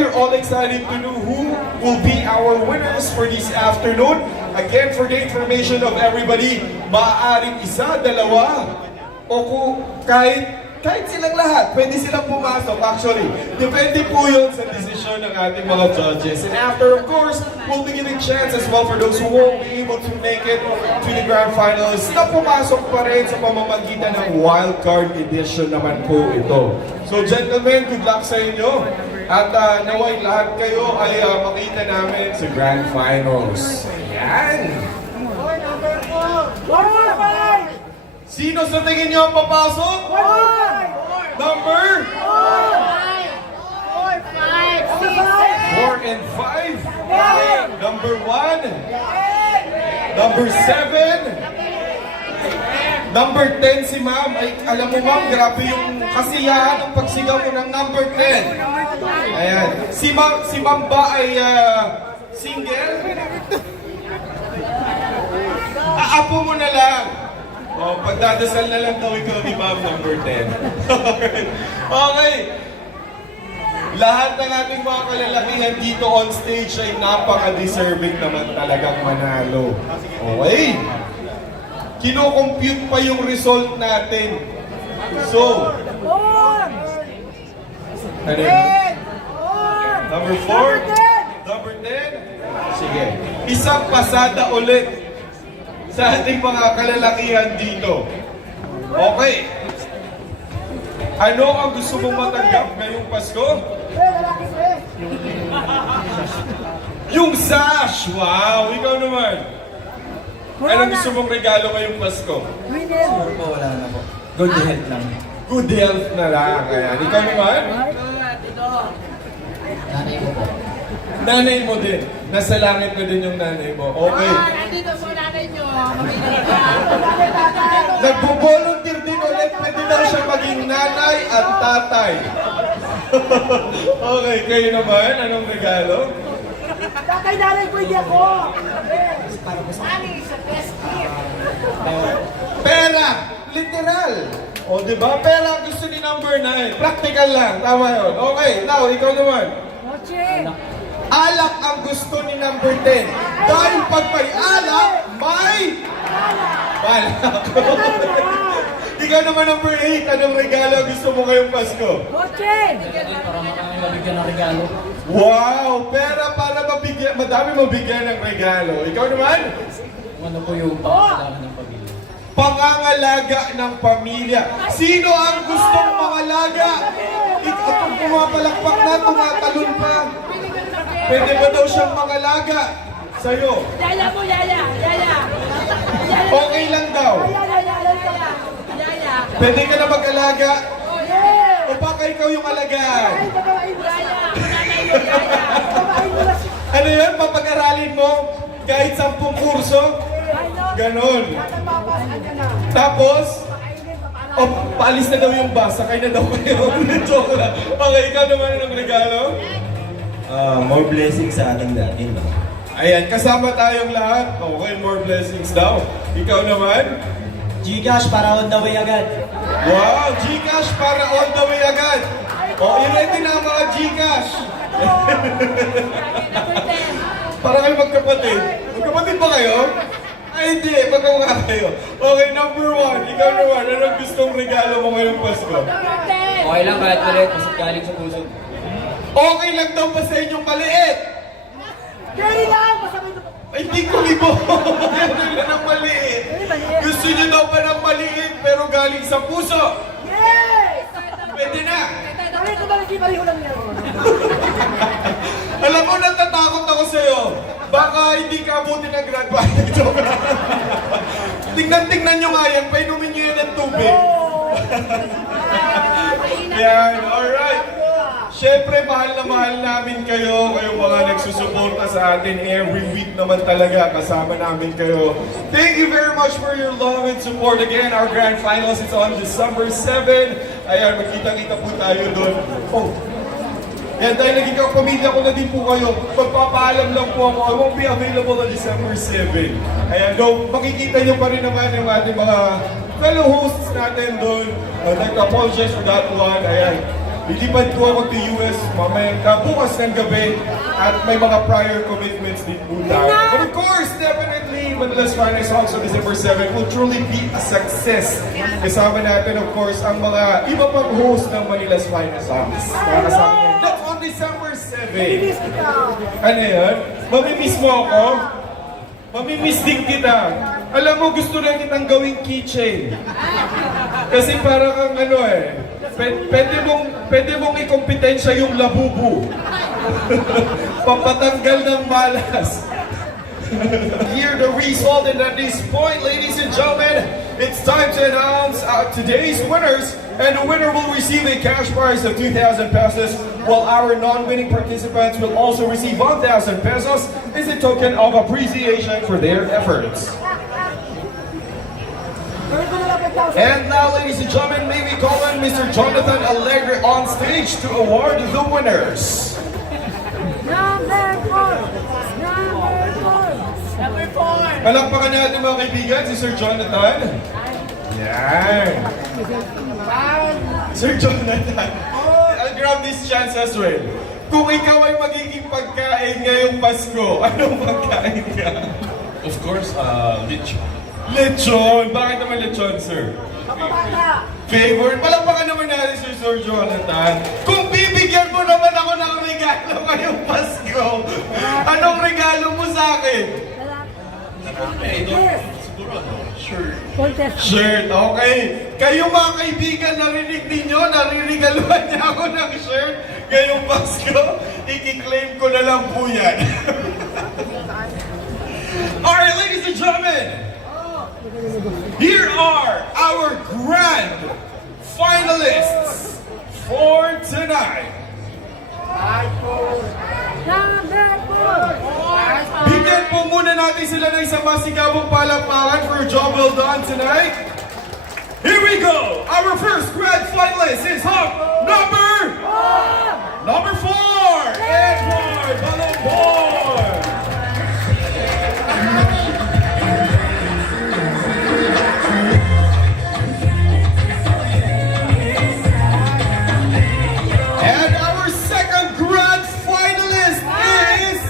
We're all excited to know who will be our winners for this afternoon. Again, for the information of everybody, maaaring isa, dalawa, o kung kahit silang lahat, pwede silang pumasok actually. Depende po yun sa desisyon ng ating mga judges. And after, of course, we'll be giving chance as well for those who won't be able to make it to the grand finals na pumasok pa rin sa pamamagitan ng wildcard edition naman po ito. So gentlemen, good luck sa inyo. At naway lahat kayo ay makita namin sa grand finals. Ayan! Sino sa tingin nyo ang papasok? Number? 4 and 5? Number 1? Number 7? Number 10 si ma'am. Ay, alam mo ma'am, grabe yung kasiyahan ng pagsigaw mo ng number 10. Ayan. Si ma'am ba ay single? Aapo mo na lang. Oh, pagdadasal na lang daw ikaw ni ma'am number 10. Okay. Lahat ng ating mga kalalakihan dito on stage ay napaka-deserving naman talagang manalo. Okay. Kino-compute pa yung result natin. So, ano yun? Number 4? Number 10? Sige. Isang pasada ulit sa ating mga kalalakihan dito. Okay. Ano ang gusto mong matanggap ngayong Pasko? Yung sash! Wow! Ikaw naman. Anong gusto mong regalo ngayong Pasko? Siguro po wala na po. Good health lang. Good health na lang. Ayan. Ikaw naman? Nanay ko po. Nanay mo din. Nasa langit na din yung nanay mo. Okay. Nandito po nanay nyo. Nagbo-volunteer din ulit. Pwede daw siya maging nanay at tatay. Okay. Kayo naman? Anong regalo? Tatay nanay po hindi ako. Para po sa Ani, sa best gift. Pera! Literal! O, di ba? Pera gusto ni number 9. Practical lang. Tama yun. Okay. Now, ikaw naman. Noche. Alak ang gusto ni number 10. Dahil pag may alak, may... Balak. Ikaw naman number 8. Anong regalo gusto mo ngayong Pasko? Noche. para makakami mabigyan ng regalo. Wow! Pera para mabigyan, madami mabigyan ng regalo. Ikaw naman? Kung ano po yung pangangalaga ng pamilya. Pangangalaga ng pamilya. Sino ang gustong mangalaga? Itong pumapalakpak na, tumatalon pa. Pwede ba daw siyang mangalaga? Sa'yo. Yaya po, yaya. Yaya. Okay lang daw. Yaya. Pwede ka na mag-alaga. Yes. O baka ikaw yung alagaan. Yaya. Nanay mo, yaya. Ano yan? Papag-aralin mo? Kahit 10 kurso? Ganon. Tapos, paalis na daw yung bus, sakay na daw kayo. Joke lang. Okay, ikaw naman ng regalo? More blessings sa ating dating. Ayan, kasama tayong lahat. Okay, more blessings daw. Ikaw naman? Gcash para on the way agad. Wow, Gcash para all the way agad. O, i-ready na ang mga Gcash. Para kayo magkapatid. Magkapatid ba kayo? Ay, hindi. Magkamukha kayo. Okay, number 1. Ikaw naman, anong gustong regalo mo ngayong Pasko? Okay lang kahit ulit, kasi galing sa puso. Okay lang daw pa sa inyong maliit. Carry lang. Masakay na po. Ay, hindi ko libo. Ano na ng maliit? Gusto niyo daw pa ng maliit pero galing sa puso. Yes. Pwede na. Dali ko dali, baliho lang yan. Alam mo, natatakot ako sa'yo. Baka hindi ka abutin ng grand final. Joke lang. Tingnan nyo nga yan. Painumin nyo yan ng tubig. Yan, alright. Siyempre, mahal na mahal namin kayo. Kayong mga nagsusuporta sa atin every week naman talaga. Kasama namin kayo. Thank you very much for your love and support. Again, our grand finals is on December 7. Ayan, magkita-kita po tayo doon. Oh. Yan, dahil naging pamilya ko na din po kayo, magpapaalam lang po ako, I won't be available on December 7. Ayan, though, makikita nyo pa rin naman yung ating mga fellow hosts natin doon. I'd like to apologize for that one. Ayan. lilipad ko ako to US mamaya, bukas ng gabi at may mga prior commitments din po tayo. But of course, definitely, Manila's Finest Songs on December 7 will truly be a success. Kasama natin, of course, ang mga iba pang host ng Manila's Finest Songs. Kasama natin. That's on December 7. Bilis ka. Ano yan? Mamimiss mo ako? Mamimiss din kita. Alam mo, gusto na kitang gawing keychain. Kasi para kang ano pwede mong ikompetensya yung labubu. Pampatanggal ng malas. Hear the result, and at this point, ladies and gentlemen, it's time to announce today's winners, and the winner will receive a cash prize of 2,000 pesos, while our non-winning participants will also receive 1,000 pesos as a token of appreciation for their efforts. And now, ladies and gentlemen, may we call on Mr. Jonathan Alegre on stage to award the winners. Number 4. Palakpakan natin mga kaibigan si Sir Jonathan. Yan. Sir Jonathan, I'll grab this chance as well. Kung ikaw ay magiging pagkain ngayong Pasko, anong pagkain ka? Of course, lechon. Lechon! Bakit naman lechon, sir? Kapabata. Favorite? Palakpakan naman natin si Sir Jonathan. Kung bibigyan mo naman ako ng regalo ngayong Pasko, anong regalo mo sa akin? Siguro, sure. Shirt, okay. Kayo mga kaibigan, narinig ninyo, naririgaluhan niya ako ng shirt ngayong Pasko. Ikiklaim ko na lang po yan. Alright, ladies and gentlemen, here are our grand finalists for tonight. Bigyan po muna natin sila ng isang masigabong palakpakan for a job well done tonight. Here we go! Our first grand finalist is number 4, Edward Balambor! And our second grand finalist is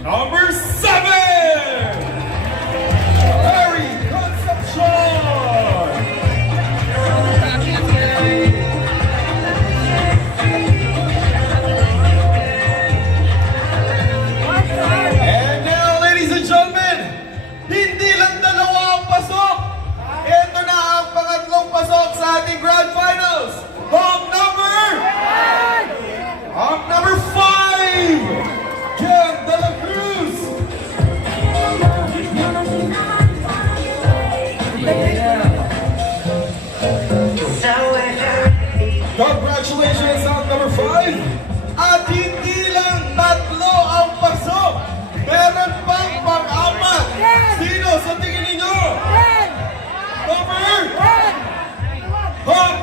number 7, Harry Concepcion. And now, ladies and gentlemen, hindi lang dalawa ang pasok. Ito na ang pangatlong pasok sa ating grand finals. Ang number 5, Ken De La Cruz. Congratulations on number 5. At hindi lang tatlo ang pasok. Meron pang pang-apat. Sino sa tingin ninyo?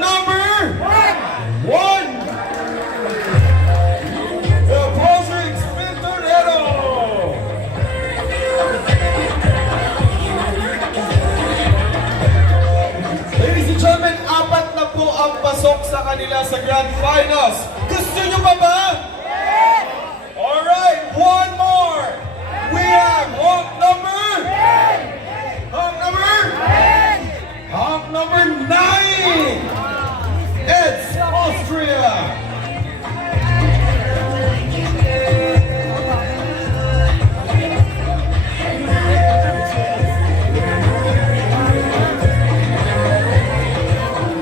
Number 1. The Patrick Spintorero. Ladies and gentlemen, 4 na po ang pasok sa kanila sa Grand Finals. Gusto nyo pa ba? Alright, one more. We have Hawk number 9. It's Austria.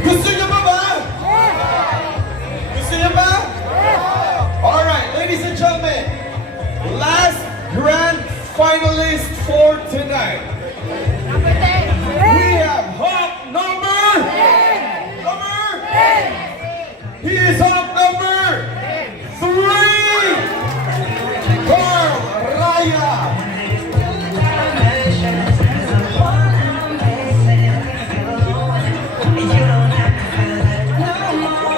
Gusto niyo ba? Gusto niyo ba? Alright, ladies and gentlemen, last grand finalist for tonight. We have Hawk number 10. He is Hawk number 3. Carl Raya.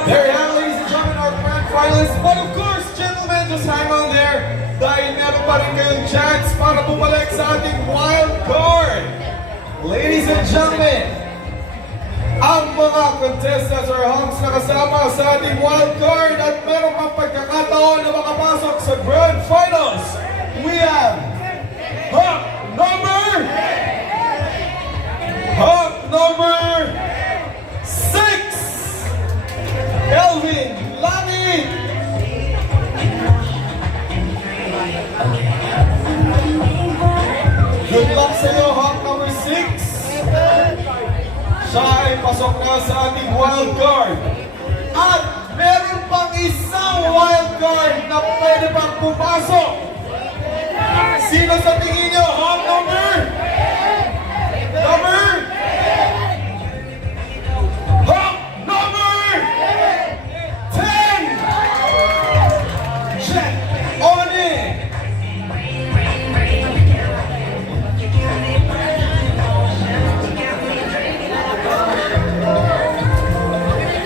There you have, ladies and gentlemen, our grand finalists. But of course, gentlemen, just hang on there dahil meron pa rin kayong chance para bumalik sa ating wild card. Ladies and gentlemen, ang mga contestants or Hawks na kasama sa ating wild card at meron pang pagkakataon na makapasok sa Grand Finals. We have Hawk number 6, Elvin Langit. Good luck sa iyo, Hawk number 6. Siya ay pasok na sa ating wild card. At meron pang isang wild card na pwede pang pumasok. Sino sa tingin niyo? Hawk number? Hawk number 10! Check on it!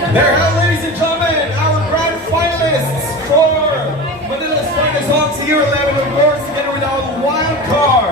There, ladies and gentlemen, our grand finalists for Manila's Finest Hawks Year 11, of course, together with our wild card.